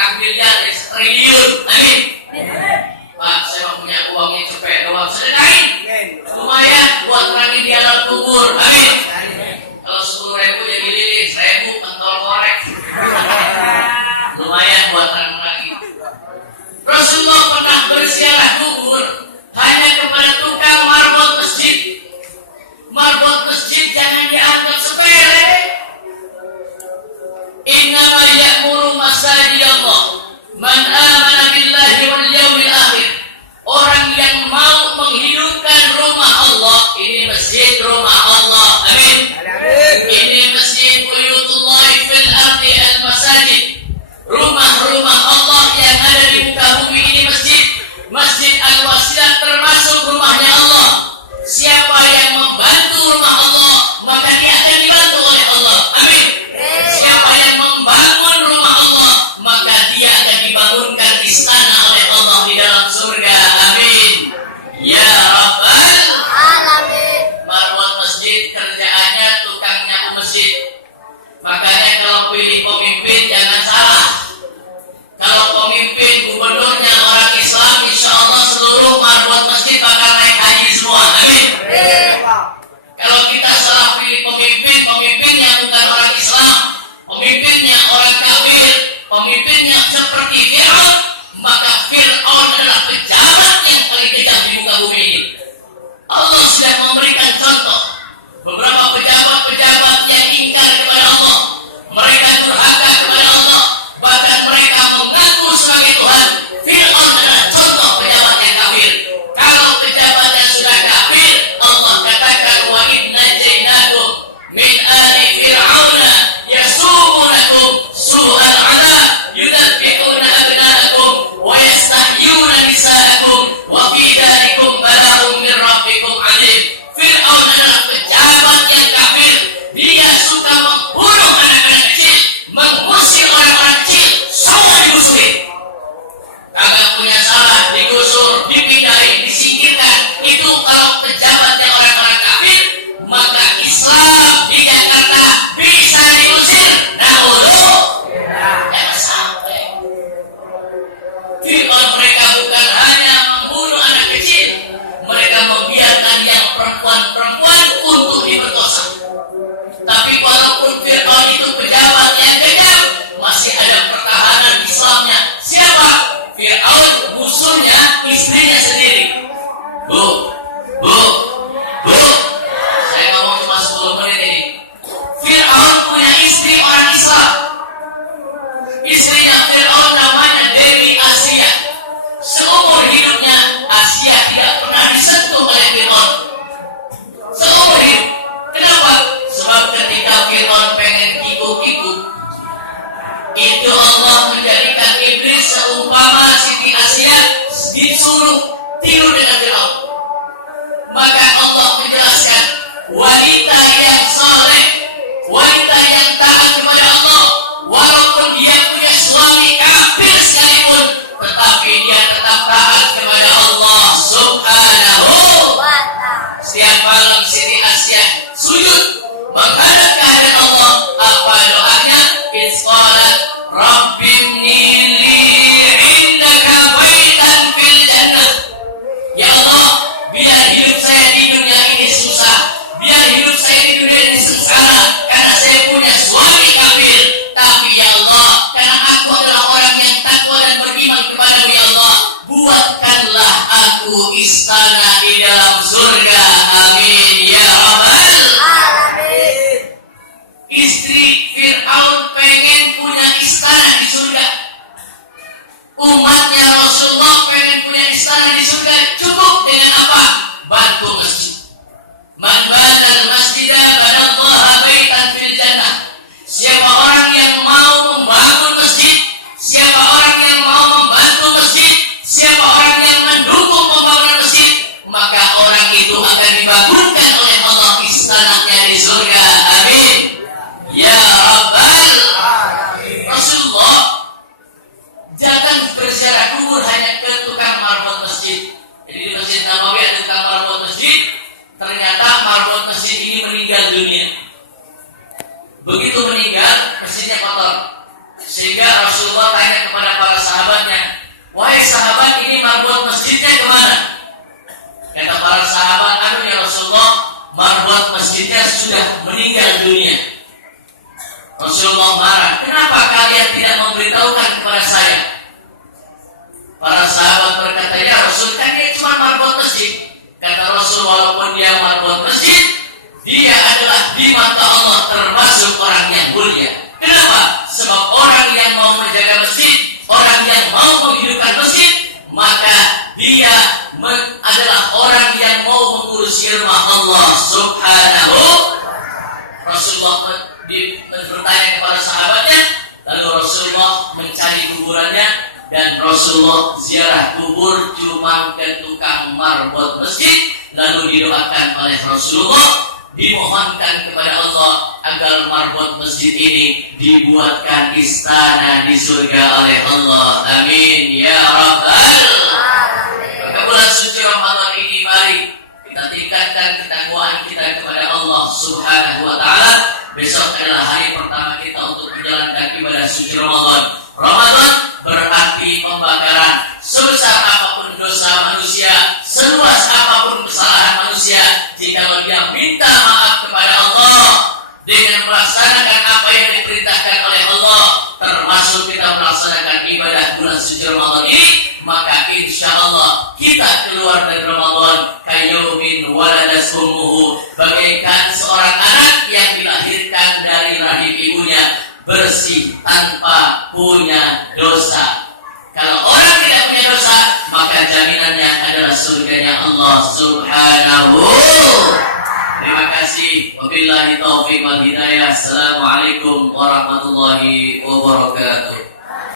kafirnya ada triliun. Amin. Pak, saya punya uangnya cepet doang, sedekahin. Lumayan buat terangin di alam kubur. Amin. Kalau 10.000 jadi lilin, 1.000 pentol korek. Lumayan buat terang-terangin. Rasulullah pernah berziarah kubur hanya kepada tukang marbot masjid. Marbot masjid jangan dianggap sepele. Innama ya'muru masajidallah man amana billahi wal yawmil akhir. Orang yang mau menghidupkan rumah Allah, ini masjid rumah Allah. Amin. Ini masjid buyutullahi fil ardi al masajid. Rumah-rumah Allah yang ada di muka bumi ini masjid. Masjid Al-Wasilah termasuk rumahnya Allah. Siapa yang membantu rumah Allah, maka dia akan dibantu oleh Allah. Amin. Siapa yang membangun rumah Allah, maka dia akan dibangunkan istana oleh Allah di dalam surga. Amin. Ya Rabbal Alamin. Marwat masjid kerjaannya tukang nyapu masjid. Makanya kalau pilih pemimpin jangan salah. Kalau pemimpin gubernurnya orang Islam, insya Allah seluruh marbot masjid bakal naik haji semua. Amin. Kalau kita salah pilih pemimpin, pemimpinnya bukan orang Islam, pemimpinnya orang kafir, pemimpinnya seperti Fir'aun, maka Fir'aun adalah pejabat yang paling kejam di muka bumi ini. Allah sudah memberikan contoh beberapa pejabat-pejabat yang ingkar kepada Allah. Mereka durhaka kepada Allah, bahkan mereka mengaku sebagai Tuhan. Fir'aun adalah contoh pejabat yang kafir. Kalau pejabat yang sudah kafir, Allah katakan wa inna jainakum min ali fir'auna yasumunakum su'al 'adzab yudabbi'una abna'akum wa yastahyuna nisa'akum wa fi dzalikum bala'un min rabbikum 'alim. Fir'aun adalah pejabat yang kafir. Dia suka membunuh anak-anak kecil, mengusir orang-orang kecil, semua dimusuhin. Kagak punya salah, digusur, dipindahin, disingkirkan. Itu kalau pejabatnya orang-orang kafir, maka Islam di Jakarta bisa diusir. Jangan sampai. Firman mereka bukan hanya membunuh anak kecil, mereka membiarkan yang perempuan-perempuan untuk diperkosa. Tapi walaupun Fir'aun itu pejabat yang kejam, masih ada pertahanan Islamnya. Siapa? Fir'aun musuhnya istrinya sendiri. Bu. Saya ngomong cuma 10 menit ini. Fir'aun punya istri orang Islam. Istrinya Fir'aun namanya Dewi Asia. Seumur hidupnya Asia tidak pernah disentuh oleh Fir'aun. Seumur hidup. Kenapa? Sebab ketika Fir'aun pengen kikuk-kikuk, itu Allah menjadikan iblis seumpama Siti Asia disuruh tidur dengan Fir'aun. Maka Allah menjelaskan wanita yang saleh, wanita yang taat kepada Allah, walaupun dia punya suami kafir sekalipun, tetapi dia tetap taat kepada Allah Subhanahu wa ta'ala. Setiap malam Siti Asia sujud menghadap ke hadapan Allah. Apa doanya? Isqalat Rabbimni li indaka baitan fil jannah. Ya Allah, biar hidup saya di dunia ini susah, biar hidup saya di dunia ini sengsara, karena saya punya suami kafir. Tapi ya Allah, karena aku adalah orang yang takwa dan beriman kepadamu ya Allah, buatkanlah aku istana di dalam surga. Amin ya Rabbal Alamin. Istri Fir'aun pengen punya istana di surga. Umatnya Rasulullah pengen punya istana di surga. Cukup dengan apa? Bantu masjid. Man banal masjidah banallaha baitan fil jannah. Siapa orang yang mau membangun masjid, siapa orang yang mau membantu masjid, siapa orang yang mendukung pembangunan masjid, maka orang itu akan sudah meninggal dunia. Rasulullah marah, kenapa kalian tidak memberitahukan kepada saya? Para sahabat berkata, ya Rasul, kan dia cuma marbot masjid. Kata Rasul, walaupun dia marbot masjid, dia adalah di mata Allah termasuk orang yang mulia. Kenapa? Sebab orang yang mau menjaga masjid, orang yang mau menghidupkan masjid, maka dia adalah orang yang mau mengurusi rumah Allah Subhanahu. Rasulullah bertanya kepada sahabatnya, lalu Rasulullah mencari kuburannya, dan Rasulullah ziarah kubur cuma ke tukang marbot masjid, lalu didoakan oleh Rasulullah, dimohonkan kepada Allah agar marbot masjid ini dibuatkan istana di surga oleh Allah. Amin ya Rabbal. Maka bulan suci Ramadan ini mari kita tingkatkan ketakwaan kita kepada Allah Subhanahu wa taala. Besok adalah hari pertama kita untuk menjalankan ibadah suci Ramadan. Ramadan berarti pembakaran. Sebesar apapun dosa manusia, seluas apapun kesalahan manusia, jika dia minta maaf kepada Allah dengan melaksanakan apa yang diperintahkan oleh Allah, termasuk kita melaksanakan ibadah bulan suci Ramadan ini, maka insya Allah kita keluar dari Ramadan kayyumin waladas ummuhu, bagaikan seorang anak yang dilahirkan dari rahim ibunya bersih tanpa punya dosa. Kalau orang tidak punya dosa, maka jaminannya adalah surganya Allah Subhanahu. Terima kasih. Wabillahi taufiq wal hidayah. Assalamualaikum warahmatullahi wabarakatuh.